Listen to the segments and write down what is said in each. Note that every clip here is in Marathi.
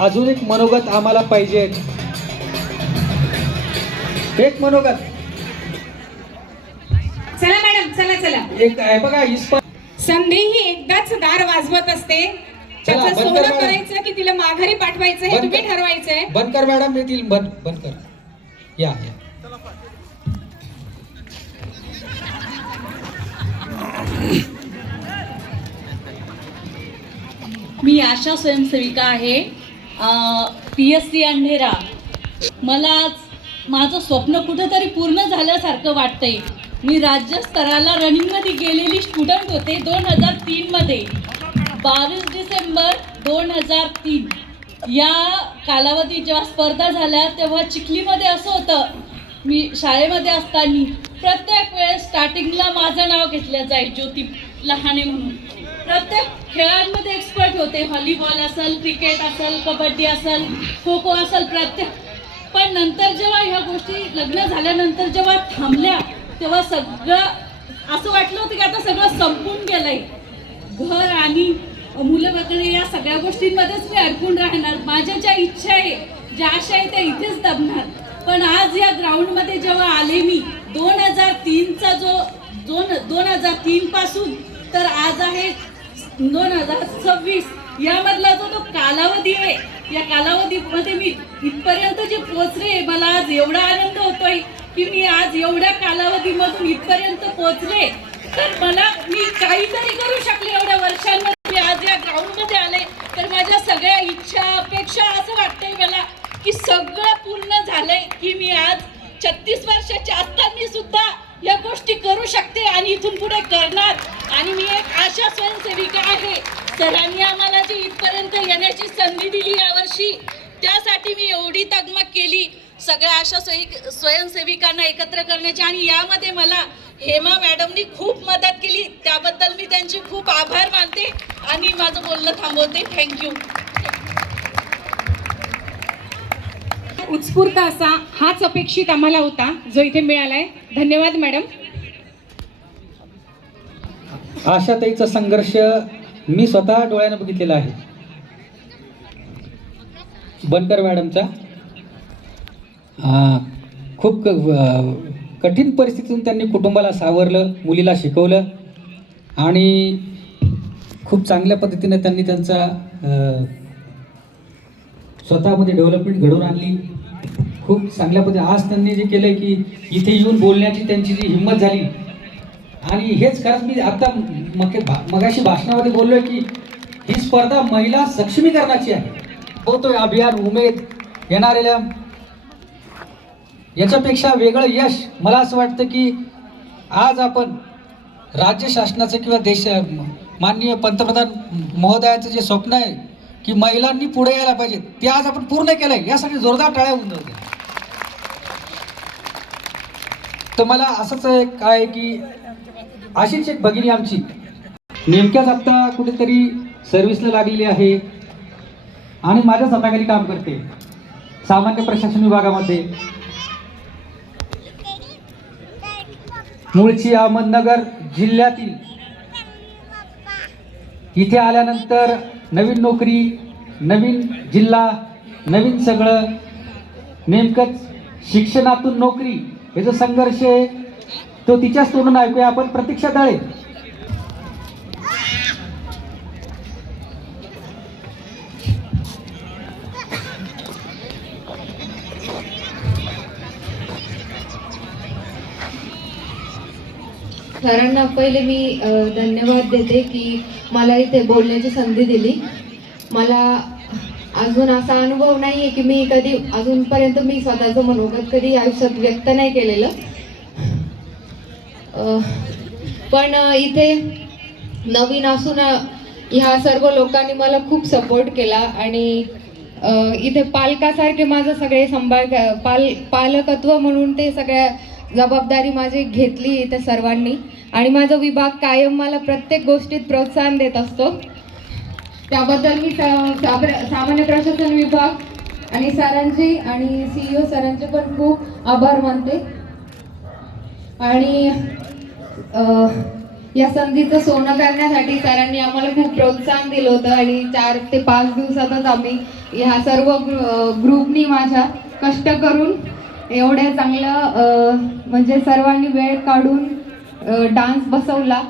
अजून एक मनोगत आम्हाला पाहिजे. एक मनोगत. चला मॅडम, चला चला. एक आहे बघा, संधी ही एकदाच दार वाजवत असते. त्याचं सोनं करायचं की तिला माघारी पाठवायचं हे तुम्ही ठरवायचंय. बंद कर मॅडम, येतील. बंद कर. या मी आशा स्वयंसेविका आहे, PSC अंधेरा. मला माझं स्वप्न कुठेतरी पूर्ण झाल्यासारखं वाटतंय. मी राज्यस्तराला रनिंगमध्ये गेलेली स्टुडंट होते 2003 मध्ये. 22 डिसेंबर 2003 या कालावधीत जेव्हा स्पर्धा झाल्या तेव्हा चिखलीमध्ये असं होतं, मी शाळेमध्ये असताना प्रत्येक वेळेस स्टार्टिंगला माझं नाव घेतलं जाईल, ज्योती लहाने म्हणून. प्रत्येक खेळांमध्ये एक्सपर्ट होते. व्हॉलीबॉल असेल, क्रिकेट असेल, कबड्डी असेल, खो खो असेल, प्रत्येक. पण नंतर जेव्हा ह्या गोष्टी लग्न झाल्यानंतर जेव्हा थांबल्या तेव्हा सगळं असं वाटलं होतं की आता सगळं संपून गेलंय. घर आणि मुलं वगैरे या सगळ्या गोष्टींमध्येच मी अडकून राहणार. माझ्या ज्या इच्छा आहे, ज्या आशा आहे त्या इथेच दबणार. पण आज या ग्राउंडमध्ये जेव्हा आले मी 2003चा जो 2003 पासून तर आज आहे 2026, यामधला जो कालावधी आहे, या कालावधीमध्ये मी इथपर्यंत जे पोहोचले, मला आज एवढा आनंद होतोय की मी आज एवढ्या कालावधीमधून इथपर्यंत पोहोचले. तर मी काहीतरी करू शकले एवढ्या वर्षांमध्ये. मी आज या ग्राउंडमध्ये आले तर माझ्या सगळ्या इच्छा, अपेक्षा, असं वाटतंय मला की सगळं पूर्ण झालंय. की मी आज 36 वर्षाची असताना सुद्धा या गोष्टी करू शकते आणि इथून पुढे करणार. आणि मी एक आशा स्वयंसेविका आहे. सरांनी आम्हाला जी इथपर्यंत येण्याची संधी दिली यावर्षी, त्यासाठी मी एवढी तगमग केली सगळ्या आशा स्वयंसेविकांना एकत्र करण्याची. आणि यामध्ये मला हेमा मॅडमनी खूप मदत केली, त्याबद्दल मी त्यांचे खूप आभार मानते आणि माझं बोलणं थांबवते. थँक्यू. उत्स्फूर्त असा हाच अपेक्षित आम्हाला होता जो इथे मिळालाय. धन्यवाद मॅडम. आशाताईचा संघर्ष मी स्वतः डोळ्यानं बघितलेला आहे. बनकर मॅडमचा खूप कठीण परिस्थितीतून त्यांनी कुटुंबाला सावरलं, मुलीला शिकवलं आणि खूप चांगल्या पद्धतीने त्यांनी त्यांचा स्वतःमध्ये डेव्हलपमेंट घडवून आणली. खूप चांगल्या पद्धतीने आज त्यांनी जे केलं की इथे येऊन बोलण्याची त्यांची जी हिंमत झाली. आणि हेच खरंच मी आता मगाशी भाषणामध्ये बोललोय की ही स्पर्धा महिला सक्षमीकरणाची आहे. होतोय अभियान उमेद येणाऱ्या याच्यापेक्षा वेगळं यश मला असं वाटतं की आज आपण राज्य शासनाचं किंवा माननीय पंतप्रधान महोदयाचं जे स्वप्न आहे की महिलांनी पुढे यायला पाहिजे, ते आज आपण पूर्ण केलंय. यासाठी जोरदार टाळ्या होऊन जाऊ. तर मला असंच एक आहे की अशीच एक भगिनी आमची नेमक्याच आता कुठेतरी सर्व्हिसला लागलेली आहे आणि माझ्याच हाताखाली काम करते सामान्य प्रशासन विभागामध्ये. मूळची अहमदनगर जिल्ह्यातील. इथे आल्यानंतर नवीन नोकरी, नवीन जिल्हा, नवीन सगळं. नेमकंच शिक्षणातून नोकरी हे जो संघर्ष आहे तो तिच्याच तोंडून ऐकूया आपण. प्रतीक्षा दळे. सरांना पहिले मी धन्यवाद देते की मला इथे बोलण्याची संधी दिली. मला अजून असा अनुभव नाही आहे की मी कधी अजूनपर्यंत मी स्वतःचं मनोगत कधी आयुष्यात व्यक्त नाही केलेलं. पण इथे नवीन असून ह्या सर्व लोकांनी मला खूप सपोर्ट केला आणि इथे पालकासारखे माझं सगळे पालकत्व म्हणून ते सगळ्या जबाबदारी माझी घेतली इथे सर्वांनी. आणि माझा विभाग कायम मला प्रत्येक गोष्टीत प्रोत्साहन देत असतो. त्याबद्दल मी सामान्य प्रशासन विभाग आणि सरांचे आणि CEO सरांचे पण खूप आभार मानते. आणि या संधीचं सोनं करण्यासाठी सरांनी आम्हाला खूप प्रोत्साहन दिलं होतं आणि 4 ते 5 दिवसातच आम्ही ह्या सर्व ग्रुपनी माझ्या कष्ट करून एवढ्या चांगलं म्हणजे सर्वांनी वेळ काढून डान्स बसवला.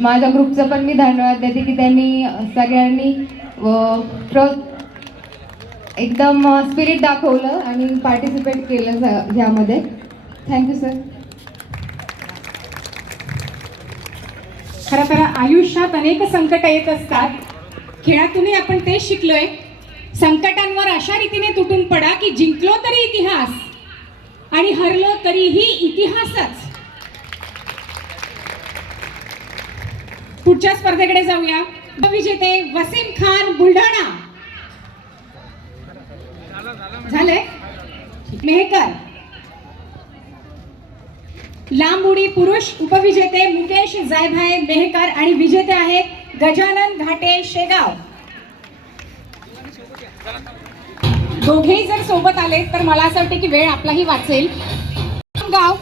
माझ्या ग्रुपचं पण मी धन्यवाद देते की त्यांनी सगळ्यांनी एकदम स्पिरिट दाखवलं आणि पार्टिसिपेट केलं ह्यामध्ये. Thank you sir. खरं तर आयुष्यात अनेक संकट येत असतात. खेळातूनही आपण तेच शिकलोय, संकटांवर अशा रीतीने तुटून पडा की जिंकलो तरी इतिहास आणि हरलो तरीही इतिहासच. पुढच्या स्पर्धेकडे जाऊया. विजेते वसीम खान बुलढाणा. झाले मेहकर. लांब उडी पुरुष उपविजेते मुकेश जायभाई मेहकर आणि विजेते आहेत गजानन घाटे शेगाव. दोघेही जर सोबत आले तर मला असं वाटतं की वेळ आपलाही वाचेल. गाव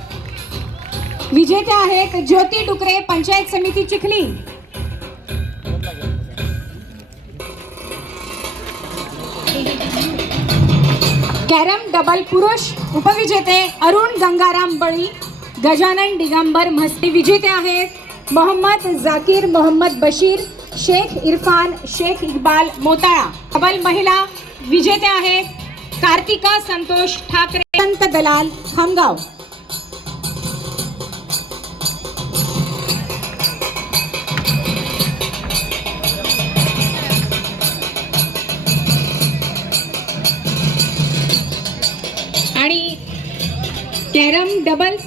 विजेते आहेत ज्योती डुकरे पंचायत समिती चिखली. कॅरम डबल पुरुष उपविजेते अरुण गंगाराम बळी गजानन दिगंबर म्हस्ते. विजेते आहेत मोहम्मद जाकीर मोहम्मद बशीर शेख इरफान शेख इक्बाल मोताळा. डबल महिला विजेते आहेत कार्तिका संतोष ठाकरे संत दलाल खामगाव. आणि कॅरम डबल्स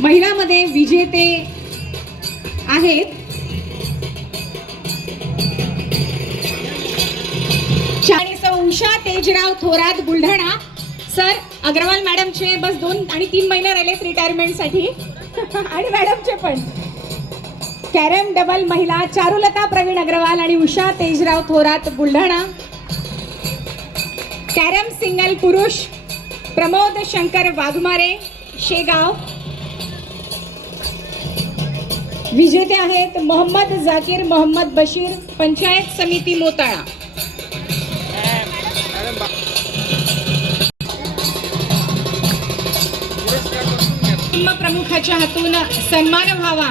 महिलांमध्ये विजेते आहेत उषा तेजराव थोरात बुलढाणा. सर अग्रवाल मॅडमचे बस 2 आणि 3 महिने राहिलेत रिटायरमेंटसाठी आणि मॅडमचे पण. कॅरम डबल महिला चारुलता प्रवीण अग्रवाल आणि उषा तेजराव थोरात बुलढाणा. कॅरम सिंगल पुरुष प्रमोद शंकर वाघमारे शेगाव. विजेते आहेत मोहम्मद जाकीर मोहम्मद बशीर पंचायत समिती मोताळा. प्रमुखाच्या हातून सन्मान व्हावा.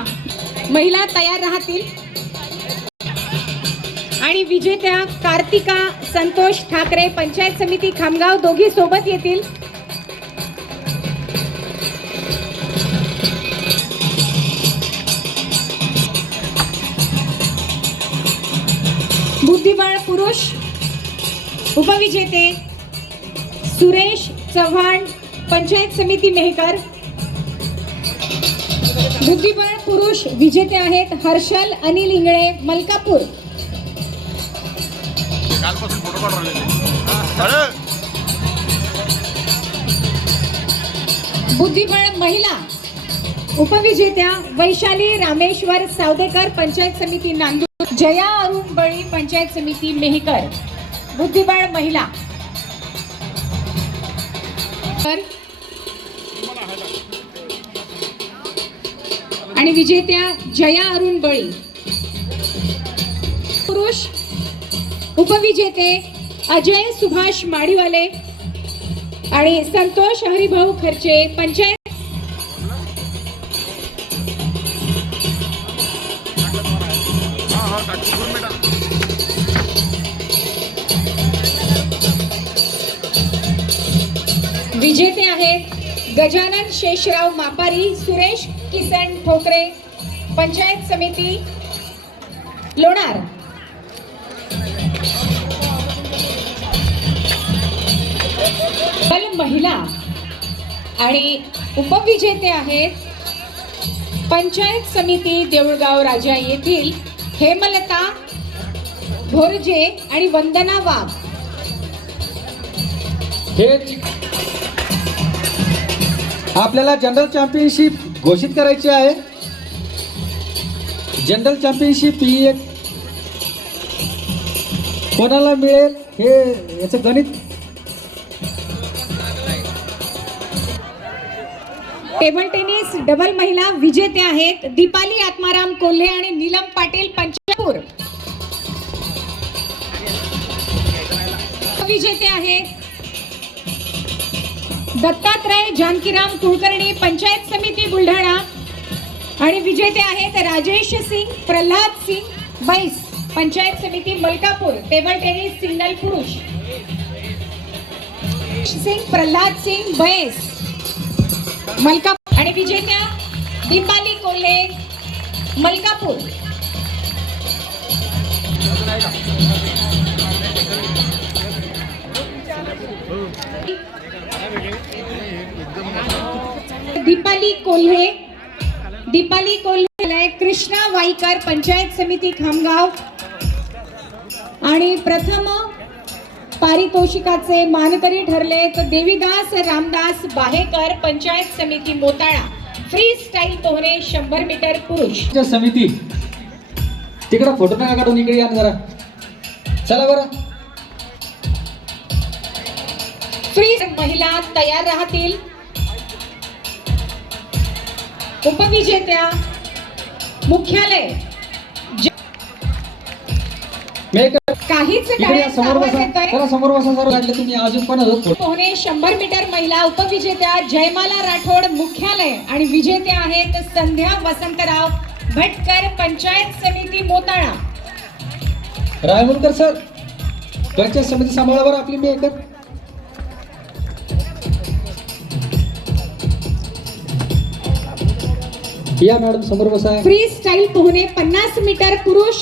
महिला तयार राहतील आणि विजेत्या कार्तिका संतोष ठाकरे पंचायत समिती खामगाव दोघी सोबत येतील. बुद्धिबळ पुरुष उपविजेते सुरेश चव्हाण पंचायत समिती मेहकर. बुद्धिबळ पुरुष विजेते आहेत हर्षल अनिल इंगळे मलकापूर. बुद्धिबळ महिला उपविजेत्या वैशाली रामेश्वर सावदेकर पंचायत समिती नांदूर. जया अरुण बळी पंचायत समिती मेहकर. बुद्धिबळ महिला. आणि विजेत्या जया अरुण बळी. पुरुष उपविजेते अजय सुभाष माडीवाले आणि संतोष हरिभाऊ खर्चे पंचायत. विजेते आहेत गजानन शेषराव मापारी सुरेश किसन ठोकरे पंचायत समिती लोणार. महिला आणि उपविजेते आहेत पंचायत समिती देऊळगाव राजा येथील हेमलता भोरजे आणि वंदना वाघ. हे आपल्याला जनरल चॅम्पियनशिप घोषित करायची आहे. जनरल चॅम्पियनशिप ही एक कोणाला मिळेल हे याचं गणित टेबल टेनिस डबल महिला विजेते आहेत दीपाली आत्माराम कोल्हे आणि नीलम पाटील पंचपूर. विजेते आहेत दत्तात्रय जानकीराम कुलकर्णी पंचायत समिती बुलढाणा आणि विजेते आहेत राजेश सिंग प्रल्हाद सिंग बैस पंचायत समिती मलकापूर. टेबल टेनिस सिंगल पुरुष सिंग प्रल्हाद सिंग बैस मलकापूर आणि विजेत्या दीपाली कोल्हे मलकापूर. दीपाली कोल्हे कृष्णा वाईकर पंचायत समिती खामगाव आणि प्रथम पारितोषिकाचे मानकरी ठरले तर देवीदास रामदास बाहेकर पंचायत समिती मोताळा. फ्री स्टाईल पोहणे 100 मीटर पुरुष समिती तिकडे फोटो नका काढून इकडे या ना जरा. चला बरं. फ्री महिला तयार राहतील. उपविजेत्या मुख्यालय काहीच इकडे या, समोर बसा. चला समोर बसा. जरा लागले तुम्ही अजून पण पोहणे 100 मीटर महिला उपविजेत्या जयमाला राठोड मुख्यालय आणि विजेत्या आहेत संध्या वसंतराव भटकर पंचायत समिती मोताळा. रायमुलकर सर पंचायत समिती सांभाळा बरं आपली. मी एकच या मॅडम समोर बसा. फ्री स्टाईल पोहणे 50 मीटर पुरुष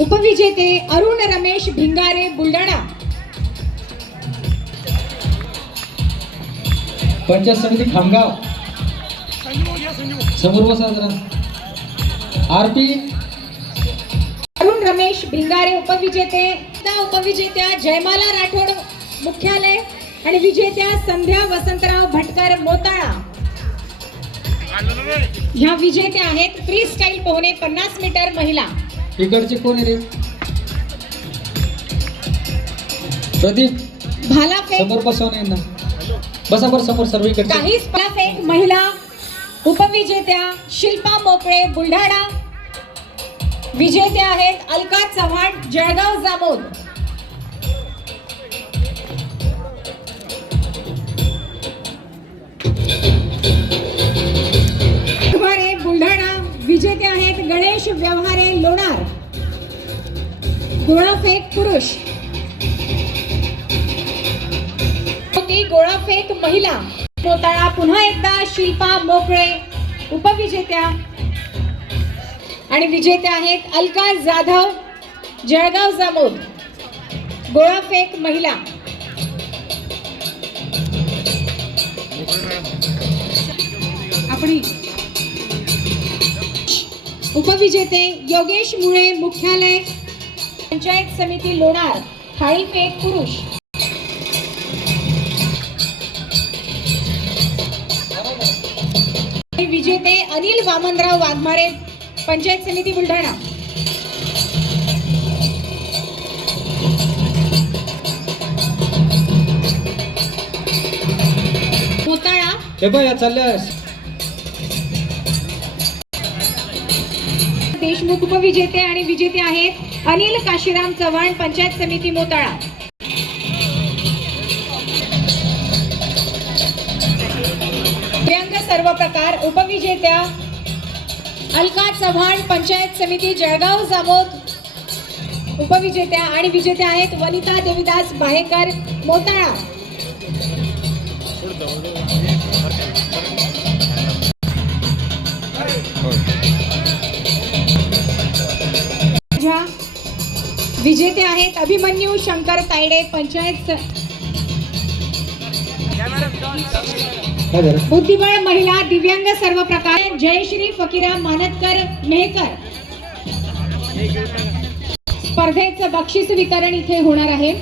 उपविजेते अरुण रमेश भिंगारे बुलढाणा. पंचायत समिती खामगाव समोर बसा जरा. आरपी अरुण रमेश भिंगारे उपविजेत्या जयमाला राठोड मुख्यालय आणि विजेत्या संध्या वसंतराव भटकर मोताळा. ह्या विजेत्या आहेत फ्री स्टाईल पोहणे 50 मीटर महिला. इकडचे कोण आहे रे? प्रदीप भालाफेक समोर बसवून आहे ना. बसा बरं समोर सर्व इकडचे. काही भालाफेक महिला उपविजेत्या शिल्पा मोकळे बुलढाणा. विजेत्या आहेत अलका चव्हाण जळगाव जामोद. बुलढाणा विजेते आहेत गणेश व्यवहारे लोणार. गोळाफेक पुरुष गोळाफेक महिला मोताळा. पुन्हा एकदा शिल्पा मोकळे उपविजेत्या आणि विजेत्या आहेत अलका जाधव जळगाव जामोद. गोळाफेक महिला. आपण उपविजेते योगेश मुळे मुख्यालय पंचायत समिती लोणार. थाळीफेक पुरुष विजेते अनिल वामनराव वाघमारे पंचायत समिती बुलढाणा. मोताळा हे बघ या चालल्यास. देशमुख उपविजेते आणि विजेते आहेत अनिल काशीराम चव्हाण पंचायत समिती मोताळा. दिव्यांग सर्व प्रकार उपविजेत्या अलका चव्हाण पंचायत समिती जळगाव जामोद. उपविजेत्या आणि विजेत्या आहेत वनिता देवीदास बाहेकर मोताळा. विजेते आहेत अभिमन्यू शंकर तायडे पंचायत बुद्धिबळ महिला दिव्यांग सर्व प्रकार जयश्री फकीरा मानतकर मेहकर. स्पर्धेचं बक्षीस वितरण इथे होणार आहे.